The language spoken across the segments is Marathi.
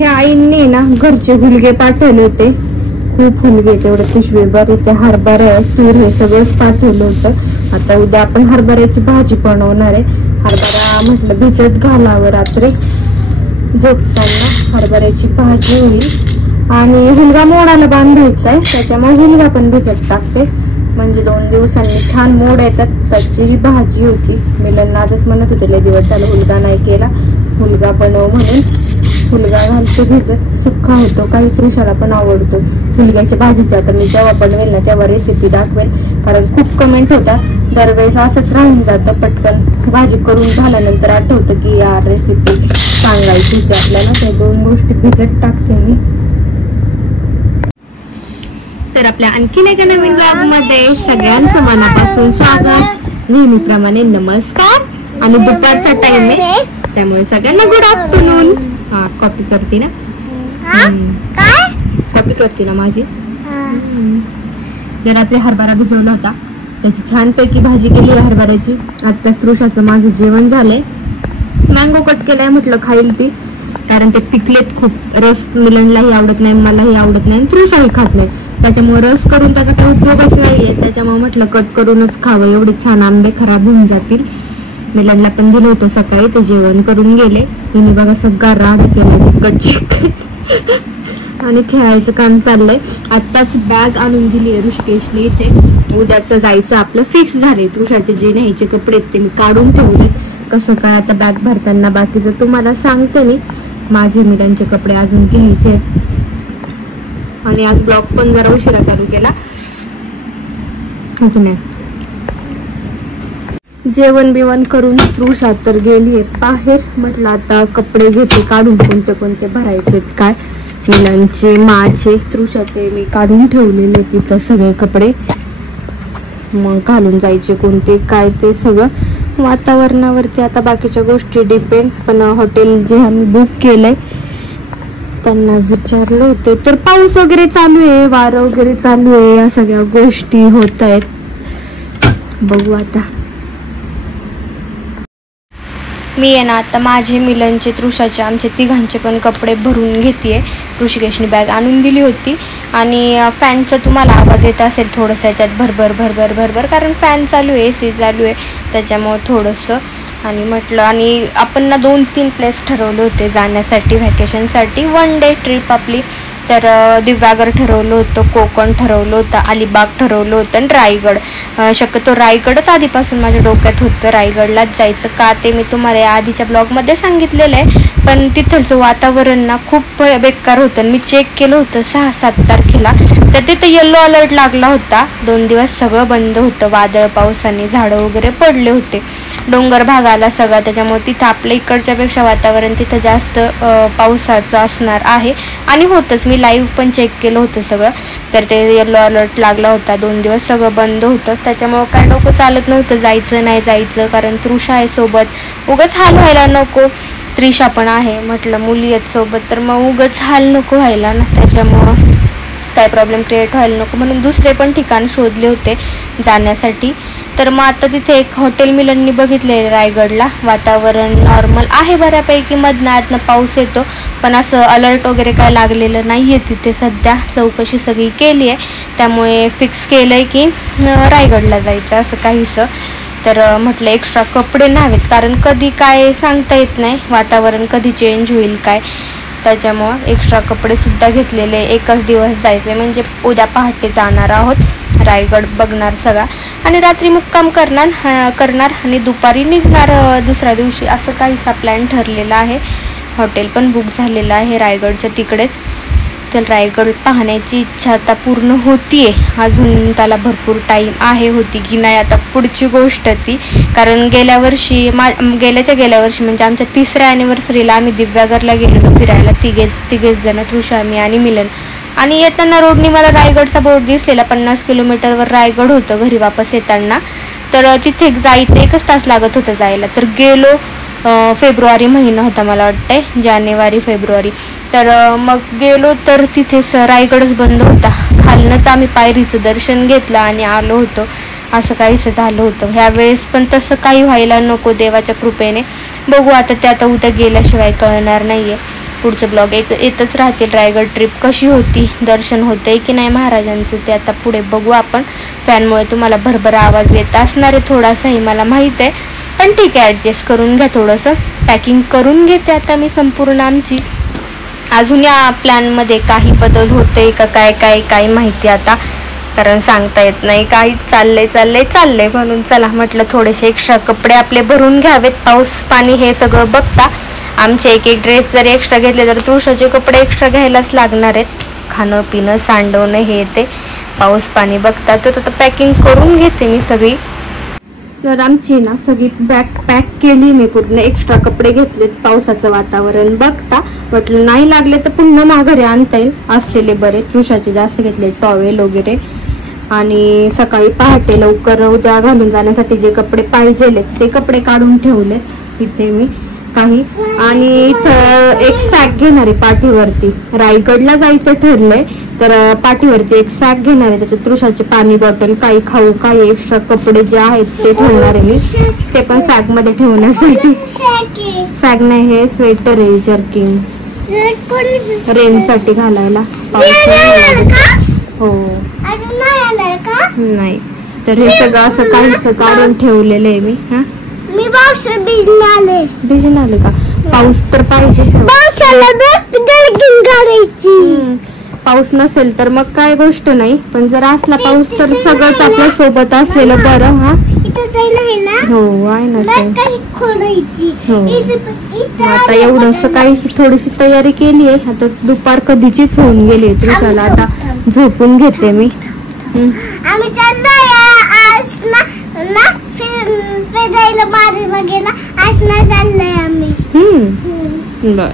ह्या आईंनी ना घरचे हुलगे पाठवले होते, खूप हुलगे, तेवढे पिशवीभर. इथे हरभरा तूर हे सगळंच पाठवलं होतं. आता उद्या आपण हरभऱ्याची भाजी बनवणार आहे. हरभरा म्हटलं भिजत घालावं, रात्री झोपताना हरभऱ्याची भाजी होईल. आणि हुलगा मोडाला बांधायचा आहे, त्याच्यामुळे हुलगा पण भिजत टाकते, म्हणजे 2 दिवसांनी छान मोड येतात. त्याची ही भाजी होती. मिलन आजच म्हणत होते लय दिवस झालं हुलगा नाही केला, हुलगा बनव म्हणून. हुलगा घालतो भिजत, सुक्का होतो, काही त्रिशाला पण आवडतो हुलग्याच्या भाजीचा. तर मी जेव्हा बनवेल ना तेव्हा रेसिपी दाखवेल, कारण खूप कमेंट होता. दरवेळेस असंच राहून जातं, पटकन भाजी करून झाल्यानंतर आठवतं की यार रेसिपी सांगायची होती आपल्याला. त्या 2 गोष्टी भिजत टाकते मी. तर आपल्या आणखीन एका नवीन ब्लॉग मध्ये सगळ्यांचं मनापासून स्वागत. नेहमीप्रमाणे नमस्कार. आणि दुपारचा टाइम आहे, त्यामुळे सगळ्यांना गुड आफ्टरनून. हा, कॉपी करते ना, कॉपी करते ना माझी. रात्री हरभरा भिजवला होता, त्याची छानपैकी भाजी केली आहे हरभऱ्याची. आत्ताच तृषाचं माझं जेवण झालंय. मँगो कट केलाय, म्हटलं खाईल ती, कारण ते पिकलेत खूप. रस मिलनलाही आवडत नाही, मलाही आवडत नाही, तृषाही खात नाही, त्याच्यामुळे रस करून त्याचा काही उपयोगच नाहीये. त्याच्यामुळे म्हटलं कट करूनच खावं, एवढे छान आंबे खराब होऊन जातील. मिलनला पण दिलं होतं सकाळी, ते जेवण करून गेले. तिने बघा सगळा राड केला चिकट आणि खेळायचं काम चाललंय. आत्ताच बॅग आणून दिली आहे ऋषिकेशने. इथे उद्याचं जायचं आपलं फिक्स झाले. तृषाचे जे न्यायचे कपडे ते मी काढून ठेवले. कसं काय आता बॅग भरताना बाकीचं तुम्हाला सांगते मी. माझे मिलनचे कपडे अजून घ्यायचे. आणि आज ब्लॉग पण जरा उशिरा चालू केला. नाही, जेवण बिवण करून तृषा तर गेलीये बाहेर. म्हटलं आता कपडे घेते काढून, कोणते कोणते भरायचे काय. मिलनचे, माझे, तृषाचे मी काढून ठेवलेले तिथं सगळे कपडे. मग घालून जायचे कोणते काय ते सगळं वातावरणावरती आता बाकीच्या गोष्टी डिपेंड. पण हॉटेल जे आम्ही बुक केलंय त्यांना विचारलं होते, तर पाऊस वगैरे चालू आहे, वारं वगैरे चालू आहे, या सगळ्या गोष्टी होत आहेत. बघू आता. मी आहे ना आता माझे, मिलनचे, तृषाचे, आमचे तिघांचे पण कपडे भरून घेते. ऋषिकेशने बॅग आणून दिली होती. आणि फॅनचा तुम्हाला आवाज येत असेल थोडंसं याच्यात, भरभर भरभर भरभर, कारण फॅन चालू आहे, AC चालू आहे, त्याच्यामुळे थोडंसं. आणि म्हटलं, आणि आपण ना 2-3 प्लेस ठरवले होते जाण्यासाठी व्हॅकेशनसाठी, 1 डे ट्रिप आपली. तर दिव्यागर ठरवलं होतं, कोकण ठरवलं होतं, अलिबाग ठरवलं होतं आणि रायगड. शक्यतो रायगडच आधीपासून माझ्या डोक्यात होतं, रायगडलाच जायचं का ते मी तुम्हाला या आधीच्या ब्लॉगमध्ये सांगितलेलं आहे. पण तिथलचं वातावरण ना खूप बेकार होतं. मी चेक केलं होतं 6-7 तारखेला, तर तिथं येलो अलर्ट लागला होता. 2 दिवस सगळं बंद होतं, वादळ पावसाने झाडं वगैरे पडले होते, डोंगर भाग आला सगळा. त्याच्यामुळे तिथं आपल्या इकडच्यापेक्षा वातावरण तिथं जास्त पावसाचं असणार आहे. आणि होतंच, मी लाईव्ह पण चेक केलं होतं सगळं. तर ते येलो अलर्ट लागला होता, 2 दिवस सगळं बंद होतं. त्याच्यामुळं काय डोकं चालत नव्हतं जायचं नाही जायचं, कारण तृषा आहे सोबत, उगाच हाल व्हायला नको. त्रिशा पण आहे, म्हटलं मुली आहेत सोबत, तर मग उगाच हाल नको व्हायला ना, त्याच्यामुळं काय प्रॉब्लेम क्रिएट व्हायला नको म्हणून दुसरे पण ठिकाण शोधले होते जाण्यासाठी. तर मग आता तिथे एक हॉटेल मिलननी बघितले रायगडला. वातावरण नॉर्मल आहे बऱ्यापैकी, मधनं पाऊस येतो, पण असं अलर्ट वगैरे काय लागलेलं नाही आहे तिथे सध्या. चौकशी सगळी केली आहे, त्यामुळे फिक्स केलं आहे की रायगडला जायचं असं काहीसं. तर म्हटलं एक्स्ट्रा कपडे न्यावेत, कारण कधी काय सांगता येत नाही, वातावरण कधी चेंज होईल काय. त्याच्यामुळं एक्स्ट्रा कपडेसुद्धा घेतलेले. एकच दिवस जायचं आहे, म्हणजे उद्या पहाटे जाणार आहोत, रायगड बघणार सगळा आणि रात्री मुक्काम करणार आणि दुपारी निघणार दुसऱ्या दिवशी, असं काहीसा प्लॅन ठरलेला आहे. हॉटेल पण बुक झालेलं आहे रायगडच्या तिकडेच. तर रायगड पाहण्याची इच्छा आता पूर्ण होतीये, अजून त्याला भरपूर टाईम आहे. होती की नाही आता पुढची गोष्ट ती, कारण गेल्या वर्षी म्हणजे आमच्या 3ऱ्या ॲनिव्हर्सरीला आम्ही दिव्यागरला गेलेलो फिरायला, तिघेच जण, तृषा, मी आणि मिलन. आणि येताना रोडनी मला रायगडचा बोर्ड दिसलेला, 50 किलोमीटरवर रायगड होतं घरी वापस येताना. तर तिथे जायचं 1 तास लागत होतं जायला. तर गेलो, फेब्रुवारी महिना होता मला वाटतंय, जानेवारी-फेब्रुवारी. तर मग गेलो तर तिथे रायगडच बंद होता. खालनंच आम्ही पायरीचं दर्शन घेतलं आणि आलो होतो, असं काहीसं झालं होतं. ह्यावेळेस पण तसं काही व्हायला नको देवाच्या कृपेने. बघू आता, ते आता उद्या गेल्याशिवाय कळणार नाही आहे. पुढचे ब्लॉग येतच राहतील. रायगड ट्रिप कशी होती, दर्शन होतंय की नाही महाराजांचं ते आता पुढे बघू आपण. फॅनमुळे तुम्हाला भरभर आवाज येत असणार आहे थोडासाही मला माहीत आहे, पण ठीक आहे ॲडजस्ट करून घ्या. थोडंसं पॅकिंग करून घेते आता मी संपूर्ण आमची. अजून या प्लॅनमध्ये काही बदल होते का काय माहिती आता, कारण सांगता येत नाही. काही चाललंय म्हणून चला म्हटलं थोडेसे एक्स्ट्रा कपडे आपले भरून घ्यावेत. पाऊस पाणी हे सगळं बघता आमचे एक ड्रेस जर एक्स्ट्रा घेतले तर तुळशीचे कपडे एक्स्ट्रा घ्यायलाच लागणार आहेत. खाणं पिणं सांडवणं हे ते पाऊस पाणी बघता. तर आता पॅकिंग करून घेते मी सगळी. तर आमची ना सगळी बॅग पॅक केली मी पूर्ण. एक्स्ट्रा कपडे घेतलेत पावसाचं वातावरण बघता. म्हटलं नाही लागले तर पुन्हा माघारी आणता येईल, असलेले बरे. तुळशीचे जास्त घेतले टॉवेल वगैरे. आणि सकाळी पहाटे लवकर उद्या घालून जाण्यासाठी जे कपडे पाहिजे ते कपडे काढून ठेवले इथे मी काही. आणि इथं एक सॅक घेणार आहे पाठीवरती. रायगडला जायचं ठरलंय तर पाठीवरती एक सॅक घेणार आहे. त्याच्यात तुळशीची पाणी बॉटल, काही खाऊ, काही एक्स्ट्रा कपडे जे आहेत ते ठेवणार आहे मी. ते पण सॅक मध्ये ठेवण्यासाठी. सॅक नाही, हे स्वेटर आहे, जर्किन रेन साठी घालायला. पाऊस हो नाही. तर हे सगळं असं काहीच काढून ठेवलेलं आहे मी. हा मी पावसात भिजून आले का? पाऊस तर पाहिजे. पाऊस नसेल तर मग काय गोष्ट नाही, पण जर असला पाऊस तर सगळंच आपल्या सोबत असलेलं बरं. हा हो आहे ना ते. हो आता एवढंसं काही थोडीशी तयारी केली आहे. आता दुपार कधीचीच होऊन गेली. तुझ्याला आता झोपून घेते मी. आम्ही चाललोय फिरायला बारीला आज नाही चाललोय आम्ही. बर.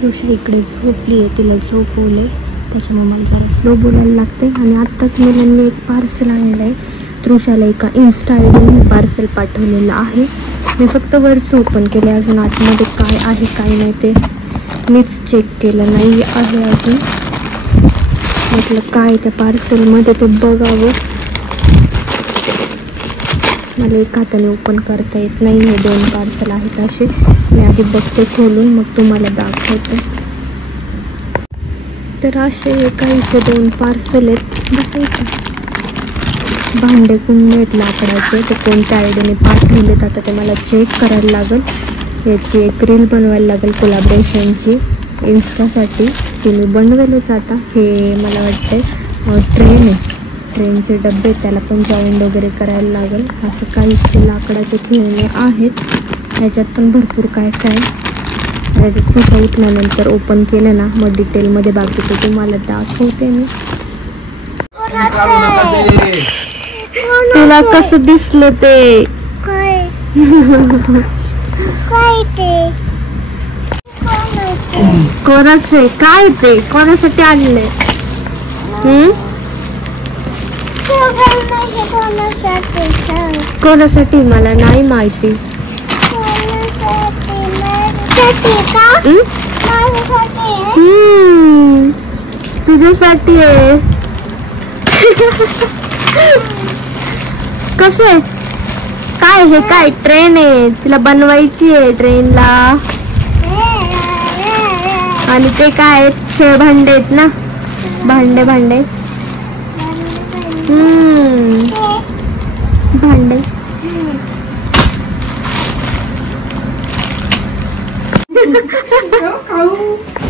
तुळशी इकडे झोपली आहे, तिला झोपवले, त्याच्यामुळे मला जरा स्लो बोलायला लागते. आणि आत्ताच मुलांनी एक पार्सल आणलं आहे. तृषाला एका इन्स्टा आयडीने पार्सल पाठवलेलं आहे. मी फक्त वरच ओपन केले, अजून आतमध्ये काय आहे काय नाही ते मीच चेक केलं नाही आहे अजून. म्हटलं काय त्या पार्सलमध्ये ते बघावं. मला एक हाताने ओपन करता येत नाही. हे 2 पार्सल आहेत असे. मी आधी बघते खोलून, मग तुम्हाला दाखवते. तर असे एकाचे 2 पार्सल आहेत. बसायचं भांडे कुंड आहेत लाकडाचे. ते कोणत्या आयडीने पाठवलेत आता ते मला चेक करायला लागेल. याची एक रील बनवायला लागेल कोलॅबरेशनची इन्स्टासाठी. ते मी बनवेलच आता. हे मला वाटते ट्रेन आहे, ट्रेनचे डबे, त्याला पण जॉईंट वगैरे करायला लागेल. असं काहीशे लाकडाचे खेळणे आहेत. ह्याच्यात पण भरपूर काय तुझं उठल्यानंतर ओपन केलं ना मग डिटेलमध्ये बाकीचं तुम्हाला दाखवते मी. तुला कसं दिसलं ते? कोणाचे काय ते? कोणासाठी आणलंय? कोणासाठी मला नाही माहिती. तुझ्यासाठी आहे. कसं आहे काय? हे काय ट्रेन आहे, तिला बनवायची आहे ट्रेनला. आणि ते काय खेळ भांडे आहेत ना, भांडे भांडे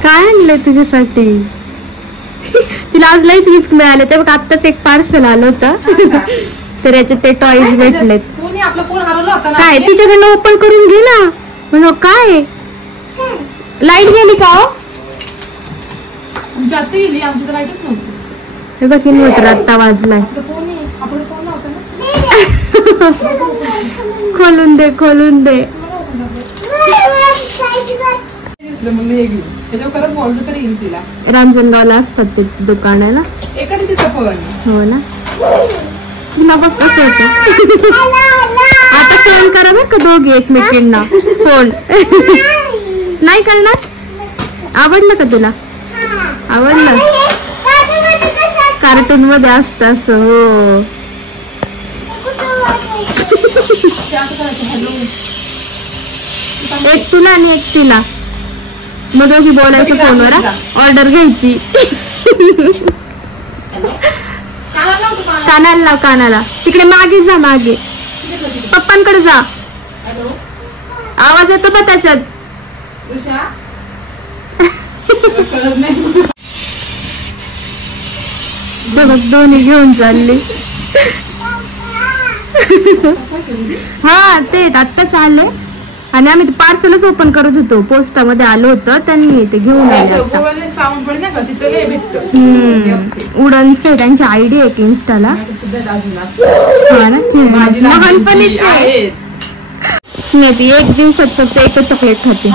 काय आणलंय तुझ्यासाठी? तिला आज लईच गिफ्ट मिळाले. ते बघ आत्ताच एक पार्सल आलं होतं. तर याच्यात ते टॉयज भेटलेत. काय तिच्याकडनं ओपन करून घे ना. म्हणून काय लाईट गेली का? हे बघ इन्व्हर्टर आत्ता वाजलाय. खोलून दे खोलून दे. रांजणगावला असतात ते दुकानाला. हो ना. तुला बघ कसं होतं. आता फोन करा बघ का दोघे एकमेकींना. फोन नाही करणार. आवडलं का तुला? आवडलं. कार्टून मध्ये असत असं. हो एक तुला आणि एक तिला. मग दोघी बोलायचं फोनवर, ऑर्डर घ्यायची. कानाला लाव, कानाला. तिकडे मागे जा, मागे पप्पांकडे जा. आवाज येतो का त्याच्यात? बघ दोन्ही घेऊन चालले. हा ते आत्ताच आले आणि आम्ही पार्सलच ओपन करत होतो. पोस्टामध्ये आलो होतं, त्यांनी ते घेऊन आले. उडन से त्यांची आयडी आहे की इंस्टाला. हा ना, लहानपणीचे. नाही ती एक दिवसात फक्त एकच चॉकलेट खाते.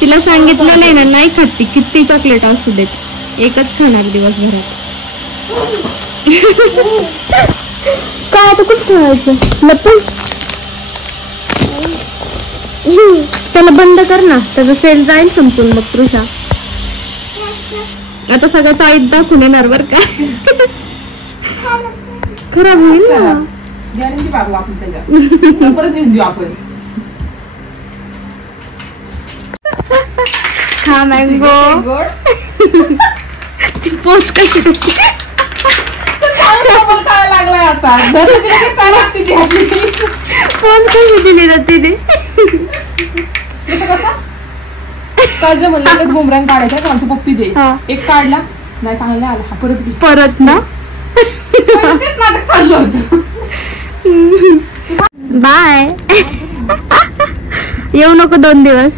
तिला सांगितलं नाही ना, नाही खाते. किती चॉकलेट असू देत, एकच खाणार दिवसभरात. काय आता कुठं ठेवायचं लपून? त्याला बंद कर ना, त्याचा सेल जाईल संपून. मग तृषा आता सगळं चाळीत दाखवून येणार बर का. खराब होईल ना. हा मँगो पोस्ट कशी लागलाय आता. पोस्ट कशी दिली ना तिने. कर्ज म्हणलं बुमरंग काढायचा का तू पप्पी दे. एक काढला नाही, चांगला आला. हा परत ना. नाटक चाललं होतं. बाय. येऊ नको 2 दिवस.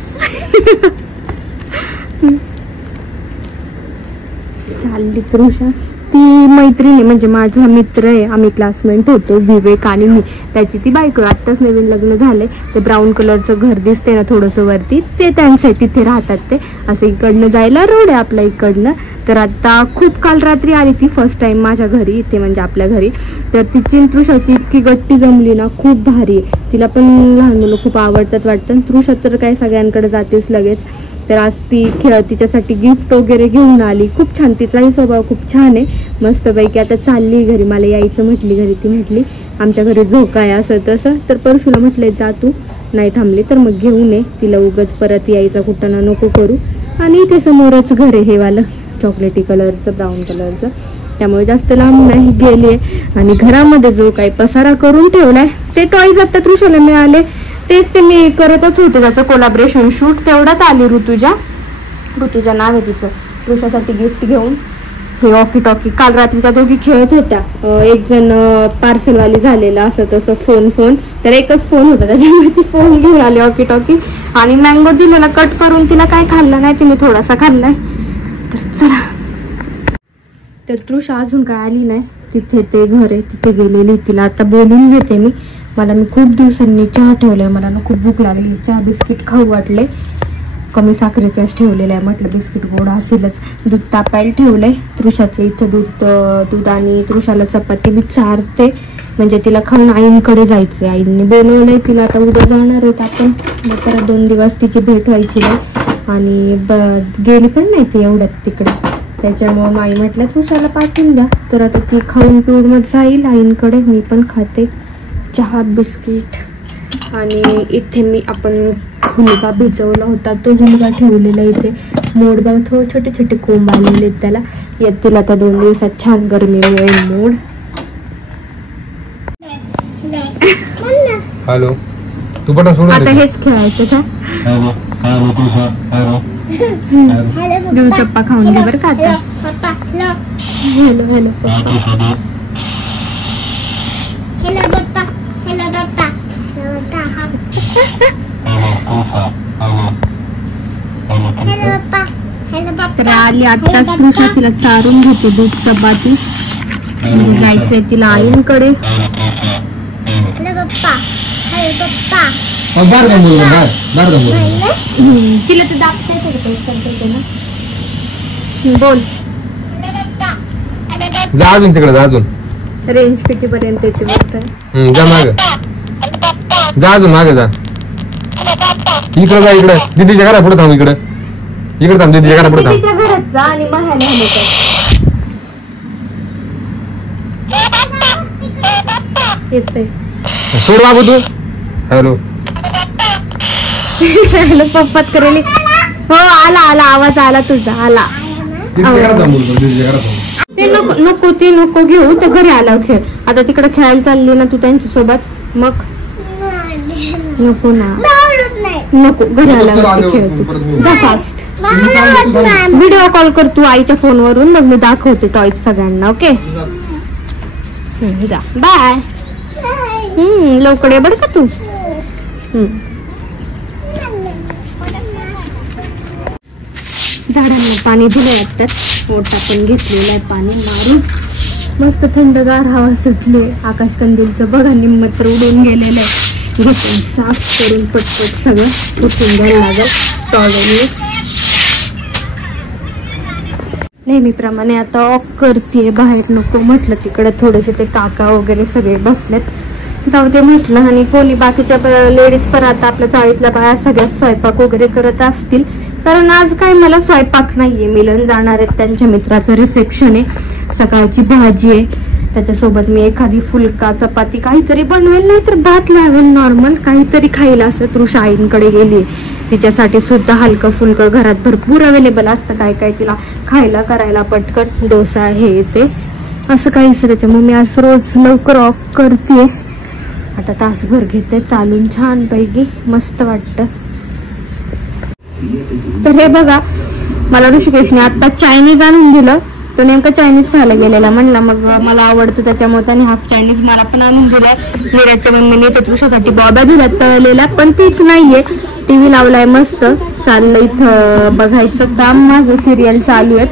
चालली तृषा. ती मैत्रिणी म्हणजे माझा मित्र आहे, आम्ही क्लासमेट होतो विवेक आणि मी. त्याची ती बायको, आत्ताच नवीन लग्न झालंय. ते ब्राऊन कलरचं घर दिसते ना थोडंसं वरती, ते त्यांचं आहे, तिथे राहतात ते. असं इकडनं जायला रोड आहे आपल्या इकडनं. तर आता खूप काल रात्री आली ती फर्स्ट टाइम माझ्या घरी, इथे म्हणजे आपल्या घरी. तर तिची तृषाची इतकी गट्टी जमली ना, खूप भारी. तिला पण लहान मुलं खूप आवडतात वाटतं. तृषा तर काय सगळ्यांकडे जातेच लगेच. तर आज ती तिच्यासाठी गिफ्ट वगैरे घेऊन आली. खूप छान, तिचाही स्वभाव खूप छान आहे, मस्तपैकी. आता चालली घरी, मला यायचं म्हटली घरी. ती म्हटली आमच्या घरी झोका आहे असं तसं. तर परशूला म्हटलंय जा तू, नाही थांबली तर मग घेऊन ये. तिला उगाच परत यायचा कुठं ना नको करू. आणि इथे समोरच घर आहे हे वालं चॉकलेटी कलरचं, ब्राऊन कलरचं, त्यामुळे जास्त लांब नाही गेले. आणि घरामध्ये जो काही पसारा करून ठेवलाय ते टॉईज आता तृषाला मिळाले, तेच ते मी करतच होते. त्याचं कोलॅबरेशन शूट. तेवढ्यात आली ऋतुजा नाव आहे तिचं, तृषासाठी गिफ्ट घेऊन. हे वॉकी टॉकी. काल रात्रीच्या दोघी खेळत होत्या. एक जण पार्सलवाली झालेला असं तसं, फोन. तर एकच फोन होता, त्याच्यामुळे ती फोन घेऊन आली वॉकी टॉकी. आणि मँगो दिलेला कट करून. तिला काय खाल्लं नाही, तिने थोडासा खाल्लाय. तर चला. तर तृषा अजून काय आली नाही. तिथे ते घर आहे, तिथे गेलेली. तिला आता बोलून घेते मी. मी खूप दिवसांनी चहा ठेवलाय. मला ना खूप भूक लागली. चहा बिस्किट खाऊ वाटले. कमी साखरेचंच ठेवलेलं आहे. म्हटलं बिस्किट गोड असेलच. दूध तापायला ठेवलंय. तृषाचं इथं दूध आणि तृषाला चपाती मी चारते, म्हणजे तिला खाऊन आईंकडे जायचंय. आईंनी बोलवलंय तिला. आता उद्या जाणार आहेत आपण. मग परत 2 दिवस तिची भेट व्हायची नाही. आणि गेली पण नाही ती एवढ्यात तिकडे. त्याच्यामुळे आई म्हटलं तृषाला पाठवून द्या. तर आता ती खाऊन पिऊन मग जाईल आईंकडे. मी पण खाते चहा बिस्किट. आणि इथे मी आपण हुलगा भिजवला होता, तो हुलगा ठेवलेला इथे. मोड थोडे छोटे छोटे कोंब आलेले त्याला. येतील आता 2 दिवसात. छान गरमीमुळे मोड. हॅलो, तू पण सोडून आता हेच खेळायचं का? देऊ चप्पा खाऊन घे बरं का आता. हॅलो हॅलो तर आली आत्ताच तृषा. तिला चारून घेते दूध चपाती. म्हणजे जायचंय तिला आईंकडे. तिला तर दाखवायचं ना. बोल. जा अजून तिकडे, जा अजून. रेंज किती पर्यंत येते बघताय. जा मागे, जा अजून मागे जा. इकडे जा, इकडे दीदीच्या घरा पुढे थांब. इकडे थांब, दीदीच्या घरा पुढे थांब. तिच्या घरात जा आणि मग येते. सोड बाबू तू. हॅलो हॅलो पप्पाच करेल. हो आला आला आवाज आला तुझा आला. ते नको नको ते नको घेऊ ते घरी आला खेळ. आता तिकडे खेळायला चालली ना तू त्यांच्या सोबत मग नको ना नको घरी आल्यावर खेळ तू जा फास्ट. व्हिडिओ कॉल कर तू आईच्या फोनवरून मग मी दाखवते टॉयज सगळ्यांना. ओके जा बाय. लवकर ये बरं का तू. झाडांना पाणी दिलंय आत्ताच मोठा पण घेतलेलं आहे पाणी मारून. मस्त थंडगार हवा सुटली. आकाशकंदीलचं बघा निम्म तर उडून गेलेलं आहे. घेतून साफ करून पटपट सगळं उठून द्यायला लागत टॉवेलने. नेहमीप्रमाणे आता ऑफ करते. बाहेर नको म्हटलं तिकडे थोडेसे ते काका वगैरे सगळे बसलेत. जाऊ दे म्हटलं. आणि कोणी बाकीच्या लेडीज पण आता आपल्या चाळीतल्या बाया सगळ्या स्वयंपाक वगैरे करत असतील. कारण आज काय मला स्वयंपाक नाहीये. मिलन जाणार आहेत त्यांच्या मित्राचं रिसेप्शन आहे. सकाळची भाजी आहे त्याच्यासोबत मी एखादी फुलका चपाती काहीतरी बनवेल नाही तर भात लावेल नॉर्मल काहीतरी खायला. असं तृषा आईंकडे गेली तिच्यासाठी सुद्धा हलकं फुलकं घरात भरपूर अवेलेबल असतं काय काय तिला खायला करायला पटकन डोसा हे येते असं काहीच. त्याच्यामुळे मी आज रोज लवकर ऑफ करते. आता तासभर घेते चालून छान पैकी मस्त वाटतं. तर हे बघा मला ऋषिकेशने आता चायनीज आणून दिलं. तो नेमका चायनीज खायला गेलेला म्हणला मग मला आवडतं त्याच्यामुळे त्याने हाफ चायनीज मला पण आणून दिलं. नीरजच्या मम्मीने तर तृषासाठी बॉब्या दिल्या तळलेल्या पण तीच नाहीये. टीव्ही लावलाय मस्त चाललं इथं बघायचं काम. माझं सिरियल चालू आहेत.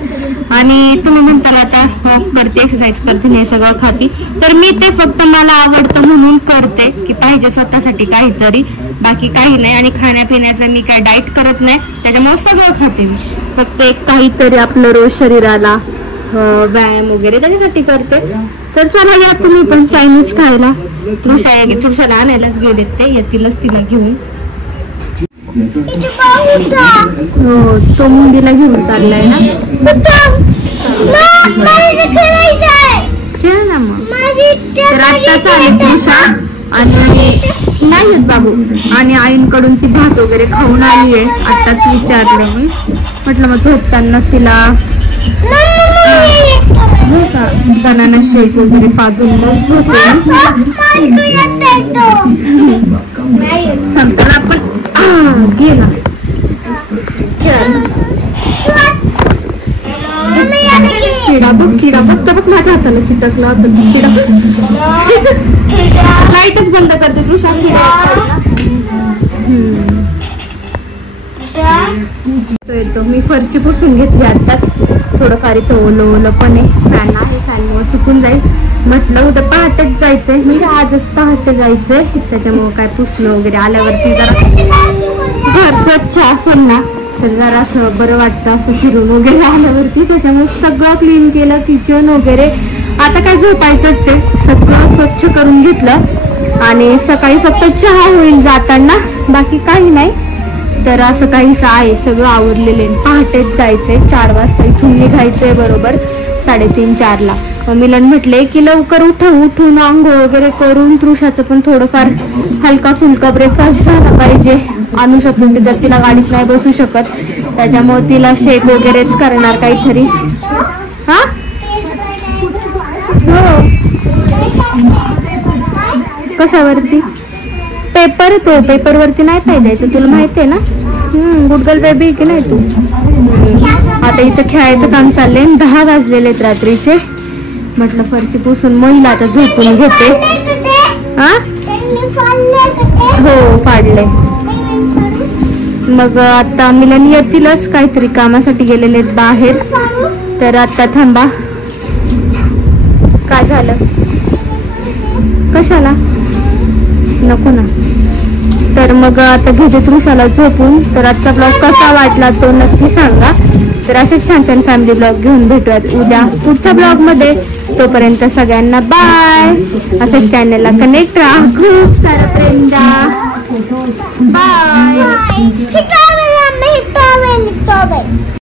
आणि तुम्ही म्हणताल आता करते एक्सरसाइज करते हे सगळं खाती तर मी ते फक्त मला आवडतं म्हणून करते की पाहिजे स्वतःसाठी काहीतरी बाकी काही नाही. आणि खाण्यापिण्याचं मी काय डाएट करत नाही त्याच्यामुळे सगळं खाते मी. फक्त एक काहीतरी आपलं रोज शरीराला व्यायाम वगैरे त्याच्यासाठी करते. तर चला या तुम्ही पण चायनीज खायला. तृषाला आणायलाच गेले ते येतीलच तिला घेऊन. हो तो मुंडीला घेऊन चाललाय ना. खेळ ना मग. तर आत्ताच आले तृषा आणि नाही बाबू आणि आईंकडून ती भात वगैरे खाऊन आली आहे. आत्ताच विचारलं मी म्हटलं मग झोपतानाच तिला बनाना शेक वगैरे पाजून मग झोपते. संपला पण गेला किडा बघ किडा बघ बघ माझ्या हाताला चिटकला होता किडा. लाईटच बंद करते तू शांत. येतो मी फरची पुसून घेतली आताच. थोडंफार इथं ओलं ओलं पण आहे. फॅन आहे फॅनमुळे सुकून जाईल. म्हटलं उद्या पहाटेच जायचंय म्हणजे आजच पहाटे जायचंय त्याच्यामुळे काय पुसणं वगैरे आल्यावरती जरा घर स्वच्छ असेल ना तर जरा असं बरं वाटतं असं फिरून वगैरे आल्यावरती. त्याच्यामुळे सगळं क्लीन केलं किचन वगैरे. आता काय झोपायचंच आहे. सगळं स्वच्छ करून घेतलं आणि सकाळी फक्त चहा होईल जाताना बाकी काही नाही. तर असं काहीसं आहे सगळं आवरलेले. पहाटेच जायचंय 4 वाजता इथून निघायचंय बरोबर 3:30-4ला. मिलन म्हटले की लवकर उठून आंघोळ वगैरे करून तृषाचं पण थोडंफार हलका फुलका ब्रेकफास्ट झाला पाहिजे. आणू शकून तर तिला गाडीत नाही बसू शकत त्याच्यामुळे तिला शेक वगैरेच करणार काहीतरी. हा हो कशावरती पेपर तो पेपरवरती नाही पाहिजे तुला माहिती आहे ना. गुडगल बेबी की नाही तू. आता इथं खेळायचं काम चाललंय. 10 वाजलेले आहेत रात्रीचे. म्हटलं फरची पुसून महिला आता झोपून घेते. हा हो फाडले. मग आता मिलन येतीलच काहीतरी कामासाठी गेलेले आहेत बाहेर. तर आता थांबा. काय झालं कशाला नको ना. तर मग आता घेते तृषाला झोपून. तर आजचा ब्लॉग कसा वाटला तो नक्की सांगा. तर असेच छान छान फॅमिली ब्लॉग घेऊन भेटूयात उद्या पुढच्या ब्लॉग मध्ये. तोपर्यंत सगळ्यांना बाय. असेच चॅनलला कनेक्ट राहा. खूप सारा प्रेम द्या. बाय.